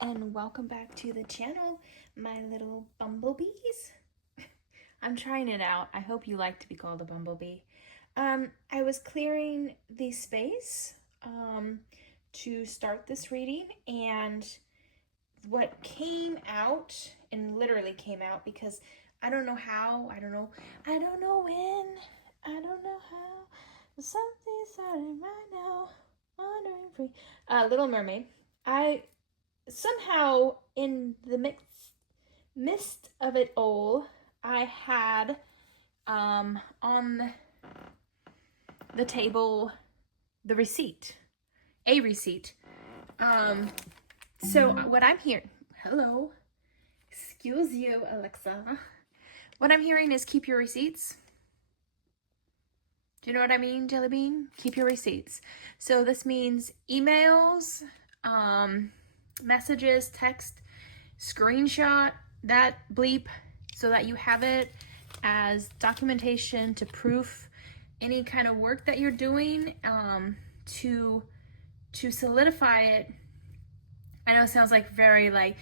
and welcome back to the channel, my little bumblebees. I'm trying it out. I hope you like to be called a bumblebee. I was clearing the space to start this reading, and what came out, and literally came out because I don't know how, I don't know when, I don't know how, something's starting right now, wandering free. Little Mermaid. I somehow in the midst of it all, I had on the table a receipt. So what I'm hearing, hello, excuse you, Alexa. What I'm hearing is keep your receipts. Do you know what I mean, Jelly Bean? Keep your receipts. So this means emails, messages, text, screenshot that bleep so that you have it as documentation to proof any kind of work that you're doing, to solidify it. I know it sounds like very like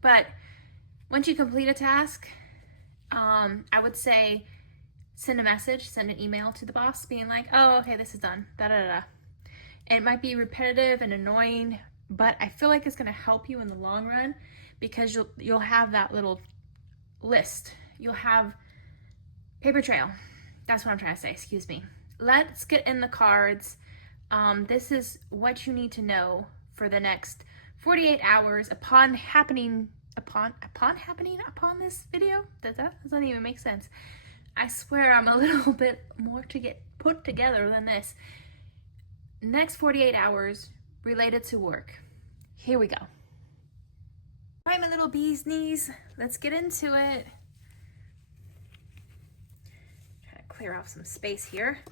but once you complete a task, I would say send a message, send an email to the boss being like, oh, okay, this is done, And it might be repetitive and annoying, but I feel like it's gonna help you in the long run because you'll have that little list. You'll have paper trail. That's what I'm trying to say, excuse me. Let's get in the cards. This is what you need to know for the next 48 hours upon happening upon this video. That doesn't even make sense. I swear I'm a little bit more to get put together than this. Next 48 hours related to work. Here we go. All right, my little bee's knees, let's get into it. Try to clear off some space here.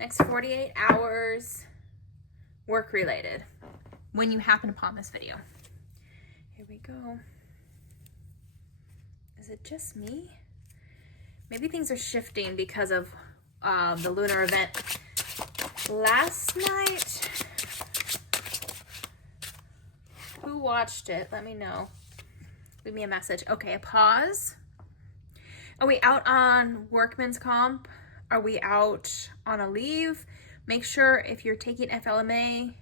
Next 48 hours, work related, when you happen upon this video. Here we go. Is it just me? Maybe things are shifting because of the lunar event last night. Who watched it? Let me know. Leave me a message. Okay, a pause. Are we out on workman's comp? Are we out on a leave? Make sure if you're taking FLMA,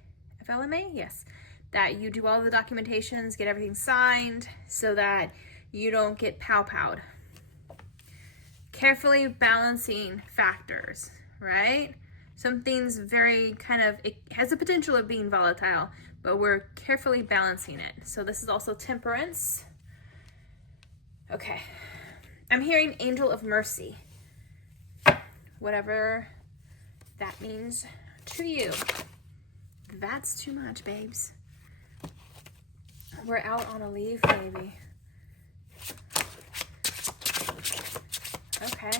yes, that you do all the documentations, get everything signed so that you don't get pow-powed. Carefully balancing factors, right? Something's very kind of, it has the potential of being volatile, but we're carefully balancing it. So this is also temperance. Okay, I'm hearing angel of mercy. Whatever that means to you. That's too much, babes. We're out on a leave, maybe. Okay,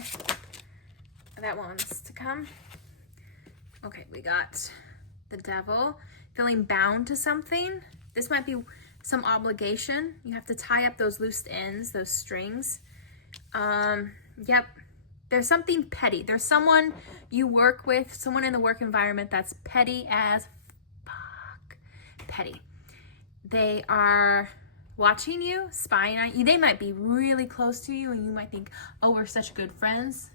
that wants to come. Okay, we got the devil, feeling bound to something. This might be some obligation. You have to tie up those loose ends, those strings. Yep, there's something petty. There's someone you work with, someone in the work environment that's petty as fuck. Petty. They are watching you, spying on you. They might be really close to you and you might think, oh, we're such good friends.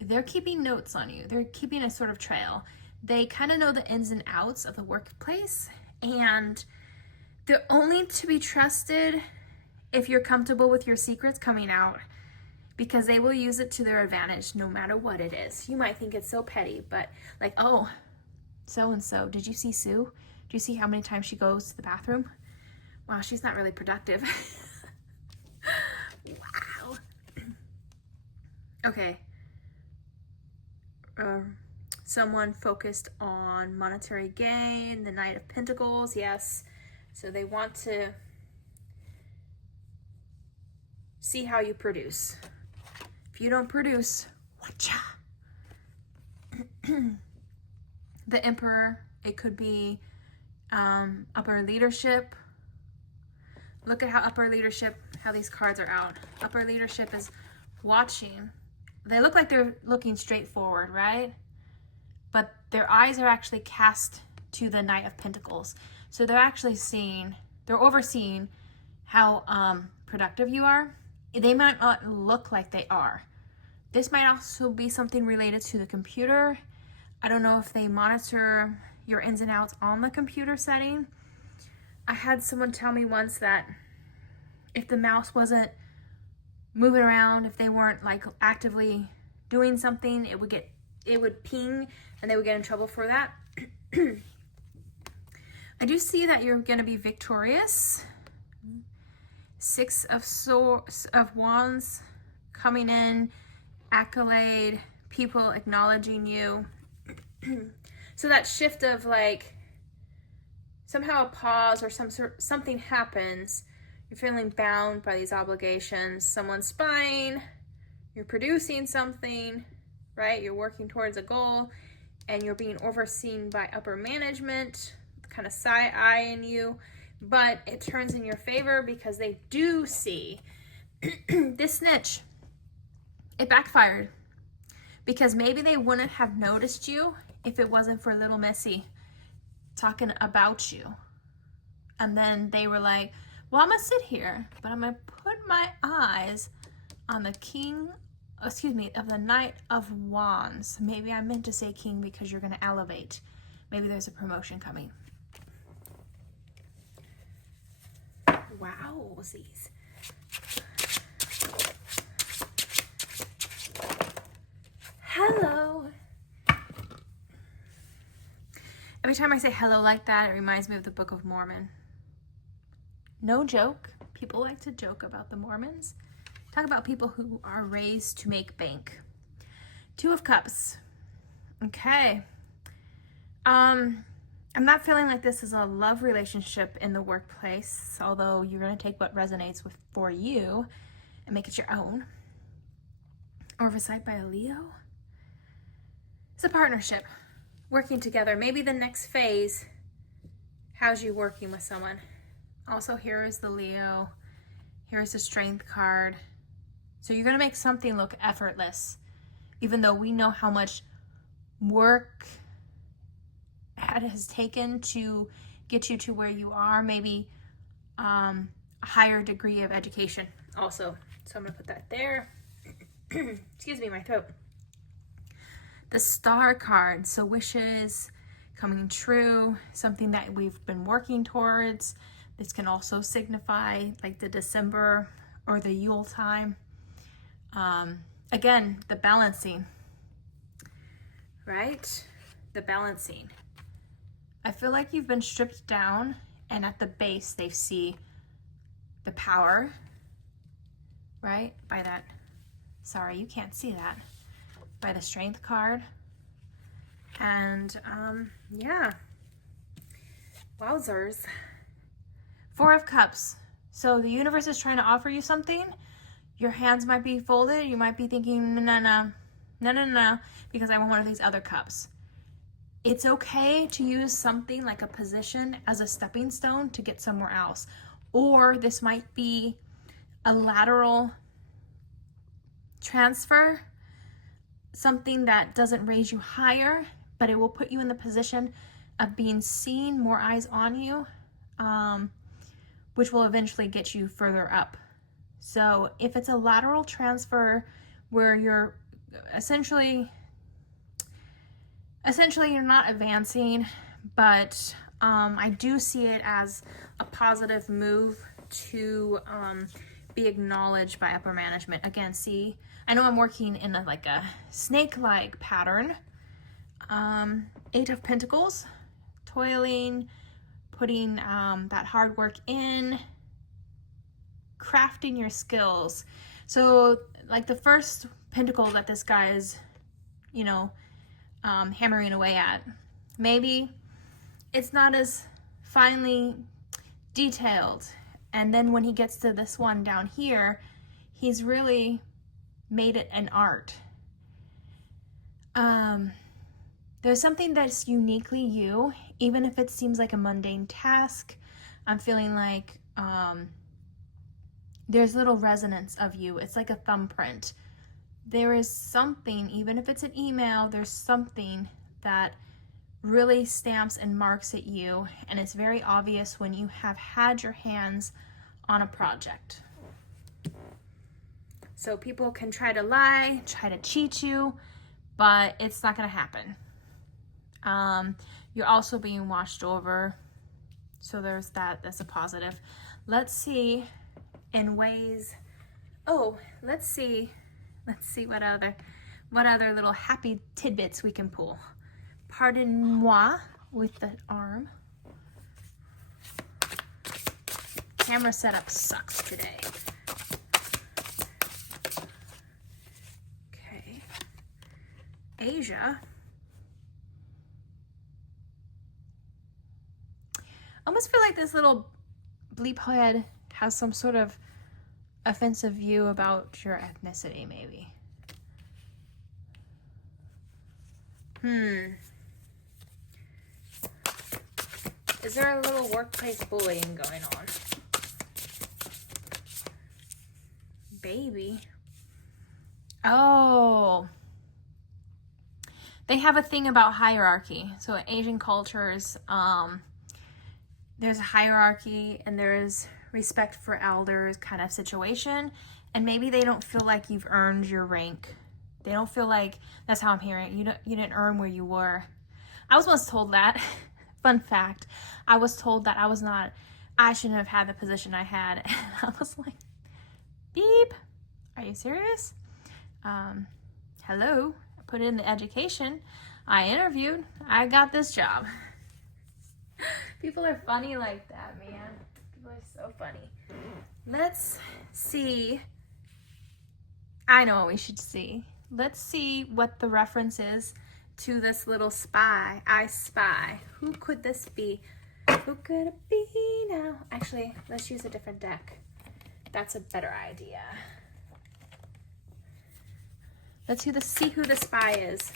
They're keeping notes on you. They're keeping a sort of trail. They kind of know the ins and outs of the workplace, and they're only to be trusted if you're comfortable with your secrets coming out, because they will use it to their advantage no matter what it is. You might think it's so petty, but like, oh, so-and-so, did you see Sue? Do you see how many times she goes to the bathroom? Wow, she's not really productive. Wow. Okay. Someone focused on monetary gain, the Knight of Pentacles, yes. So they want to see how you produce. If you don't produce, watcha. The Emperor, it could be upper leadership. Look at how upper leadership, how these cards are out. Upper leadership is watching. They look like they're looking straight forward, right? But their eyes are actually cast to the Knight of Pentacles. So they're actually they're overseeing how productive you are. They might not look like they are. This might also be something related to the computer. I don't know if they monitor your ins and outs on the computer setting. I had someone tell me once that if the mouse wasn't moving around, if they weren't like actively doing something, it would ping and they would get in trouble for that. I do see that you're going to be victorious. 6 of Wands coming in, accolade, people acknowledging you. So that shift of like somehow a pause or something happens. You're feeling bound by these obligations. Someone's spying. You're producing something, right? You're working towards a goal, and you're being overseen by upper management, kind of side-eyeing you. But it turns in your favor because they do see this snitch. It backfired because maybe they wouldn't have noticed you if it wasn't for little Missy talking about you. And then they were like, well, I'm gonna sit here, but I'm gonna put my eyes on the of the Knight of Wands. Maybe I meant to say king because you're gonna elevate. Maybe there's a promotion coming. Wowsies. Hello. Every time I say hello like that, it reminds me of the Book of Mormon. No joke. People like to joke about the Mormons. Talk about people who are raised to make bank. 2 of Cups. Okay. I'm not feeling like this is a love relationship in the workplace, although you're going to take what resonates for you and make it your own. Oversight by a Leo. It's a partnership. Working together. Maybe the next phase has you working with someone. Also, here is the Leo. Here's the Strength card. So you're going to make something look effortless, even though we know how much work it has taken to get you to where you are. Maybe a higher degree of education also. So I'm going to put that there. Excuse me, my throat. The Star card, so wishes coming true, something that we've been working towards. This can also signify like the December or the Yule time. Again, the balancing, right? The balancing. I feel like you've been stripped down, and at the base they see the power, right? By that, sorry, you can't see that. By the Strength card. And yeah, wowzers. 4 of Cups. So the universe is trying to offer you something. Your hands might be folded. You might be thinking, no, because I want one of these other cups. It's okay to use something like a position as a stepping stone to get somewhere else. Or this might be a lateral transfer, something that doesn't raise you higher, but it will put you in the position of being seen, more eyes on you, which will eventually get you further up. So if it's a lateral transfer where you're essentially you're not advancing, but I do see it as a positive move to be acknowledged by upper management. Again, see, I know I'm working in a snake-like pattern. 8 of Pentacles, toiling, putting that hard work in, crafting your skills. So like the first pentacle that this guy is, hammering away at, maybe it's not as finely detailed. And then when he gets to this one down here, he's really made it an art. There's something that's uniquely you, even if it seems like a mundane task. I'm feeling like there's little resonance of you. It's like a thumbprint. There is something, even if it's an email, there's something that really stamps and marks at you, and it's very obvious when you have had your hands on a project. So people can try to lie, try to cheat you, but it's not going to happen. You're also being watched over, so there's that. That's a positive. Let's see in ways. Oh, let's see what other little happy tidbits we can pull. Pardon moi with the arm. Camera setup sucks today. Okay. Asia. I almost feel like this little bleep head has some sort of offensive view about your ethnicity, maybe. Is there a little workplace bullying going on? Baby. Oh. They have a thing about hierarchy. So in Asian cultures, there's a hierarchy and there's respect for elders kind of situation. And maybe they don't feel like you've earned your rank. They don't feel like, that's how I'm hearing it, you didn't earn where you were. I was once told that. Fun fact, I was told that I shouldn't have had the position I had. And I was like, beep, are you serious? Hello, I put in the education. I interviewed, I got this job. People are funny like that, man. People are so funny. Let's see. I know what we should see. Let's see what the reference is to this little spy. I spy. Who could this be? Who could it be now? Actually, let's use a different deck. That's a better idea. Let's see who the spy is.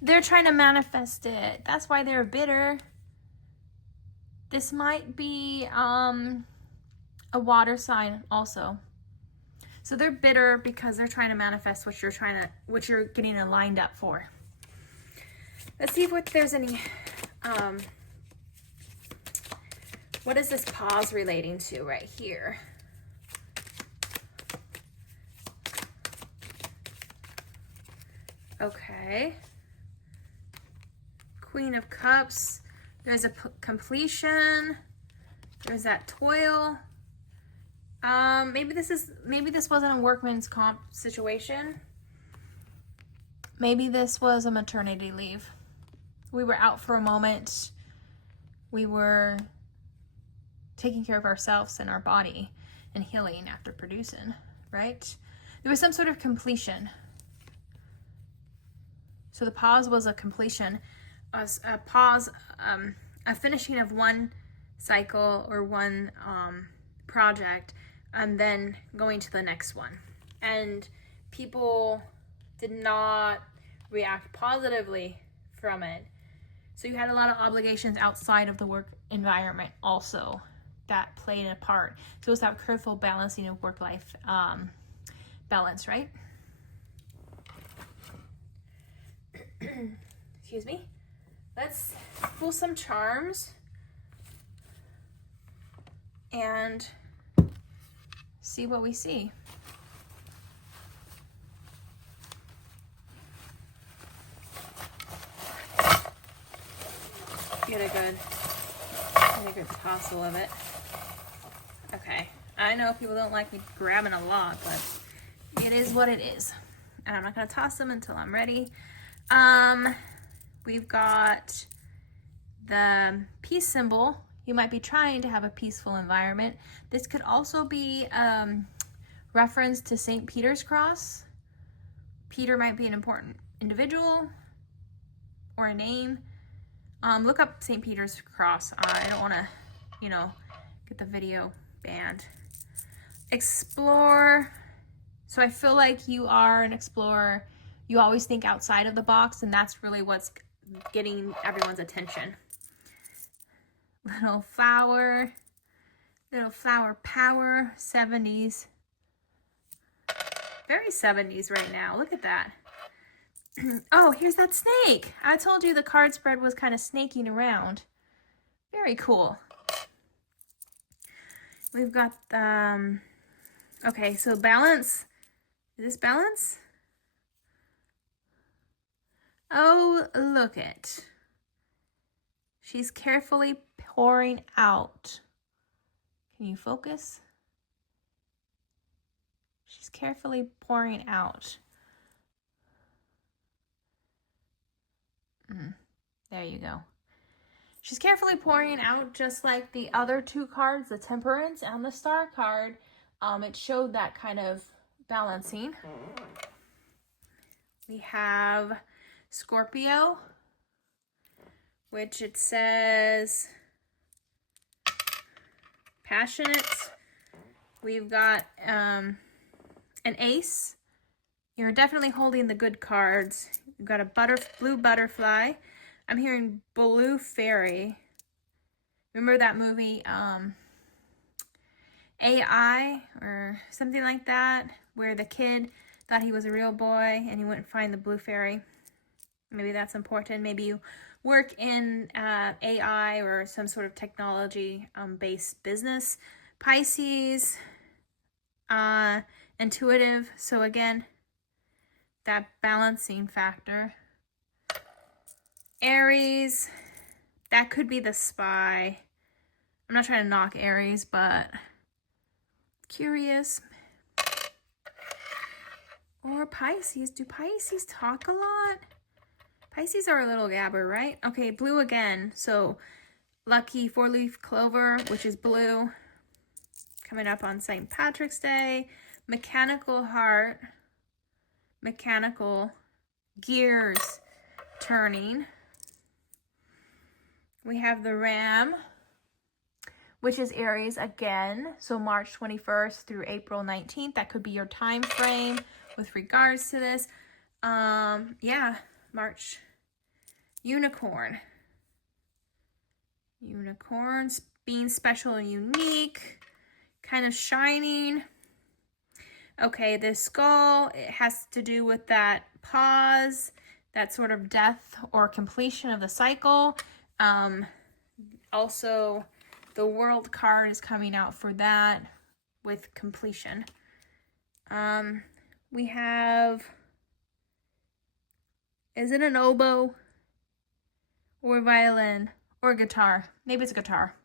They're trying to manifest it. That's why they're bitter. This might be a water sign also. So they're bitter because they're trying to manifest what you're getting lined up for. Let's see if there's any. What is this pause relating to right here? Okay. Queen of Cups. There's a completion. There's that toil. Maybe this wasn't a workman's comp situation. Maybe this was a maternity leave. We were out for a moment. We were taking care of ourselves and our body and healing after producing, right? There was some sort of completion. So the pause was a completion, a pause, a finishing of one cycle or one project, and then going to the next one. And people did not react positively from it. So you had a lot of obligations outside of the work environment also that played a part. So it's that careful balancing of work-life balance, right? Excuse me. Let's pull some charms and see what we see. Get a good tossle of it. Okay, I know people don't like me grabbing a lot, but it is what it is. And I'm not gonna toss them until I'm ready. We've got the peace symbol. You might be trying to have a peaceful environment. This could also be reference to St. Peter's cross. Peter might be an important individual or a name. Look up St. Peter's cross. I don't want to, get the video banned. Explore. So I feel like you are an explorer. You always think outside of the box, and that's really what's getting everyone's attention. Little flower power, 70s. Very 70s right now. Look at that. Oh, here's that snake. I told you the card spread was kind of snaking around. Very cool. We've got, okay, so balance. Is this balance? Oh, look it. She's carefully pouring out. Can you focus? She's carefully pouring out. There you go. She's carefully pouring out just like the other two cards, the Temperance and the Star card. It showed that kind of balancing. We have Scorpio, which it says passionate. We've got an ace. You're definitely holding the good cards. You've got a blue butterfly. I'm hearing blue fairy. Remember that movie, AI or something like that, where the kid thought he was a real boy and he wouldn't find the blue fairy? Maybe that's important. Maybe you work in AI or some sort of technology based business. Pisces, intuitive. So again, that balancing factor. Aries, that could be the spy. I'm not trying to knock Aries, but curious. Or Pisces. Do Pisces talk a lot? Pisces are a little gabber, right? Okay, blue again. So lucky 4-leaf clover, which is blue. Coming up on St. Patrick's Day. Mechanical heart. Mechanical gears turning. We have the ram, which is Aries again. So March 21st through April 19th. That could be your time frame with regards to this. Yeah, March. Unicorn. Unicorns being special and unique. Kind of shining. Okay, this skull, it has to do with that pause, that sort of death or completion of the cycle. Also, the World card is coming out for that with completion. We have, is it an oboe or violin or guitar? Maybe it's a guitar.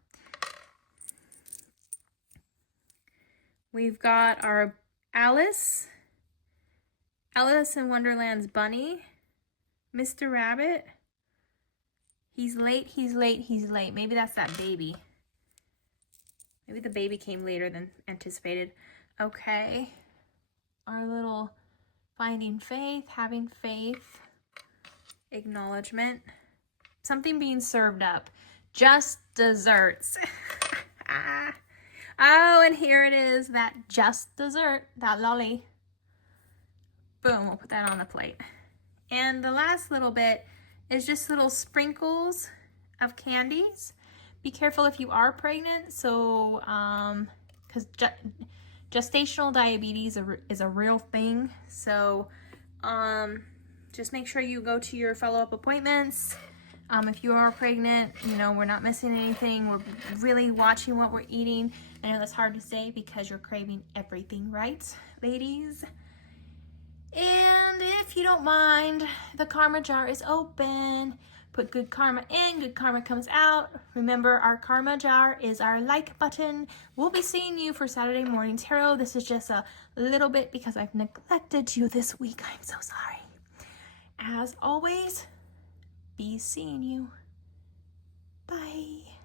We've got our Alice in Wonderland's bunny, Mr. Rabbit. He's late, he's late, he's late. Maybe that's that baby. Maybe the baby came later than anticipated. Okay. Our little finding faith, having faith, acknowledgement. Something being served up. Just desserts. Oh, and here it is, that just dessert, that lolly. Boom, we'll put that on the plate. And the last little bit is just little sprinkles of candies. Be careful if you are pregnant. So, because gestational diabetes is a real thing. So, just make sure you go to your follow-up appointments. If you are pregnant, you know, we're not missing anything. We're really watching what we're eating. I know that's hard to say because you're craving everything, right, ladies? And if you don't mind, the karma jar is open. Put good karma in, good karma comes out. Remember, our karma jar is our like button. We'll be seeing you for Saturday morning tarot. This is just a little bit because I've neglected you this week. I'm so sorry. As always, be seeing you. Bye.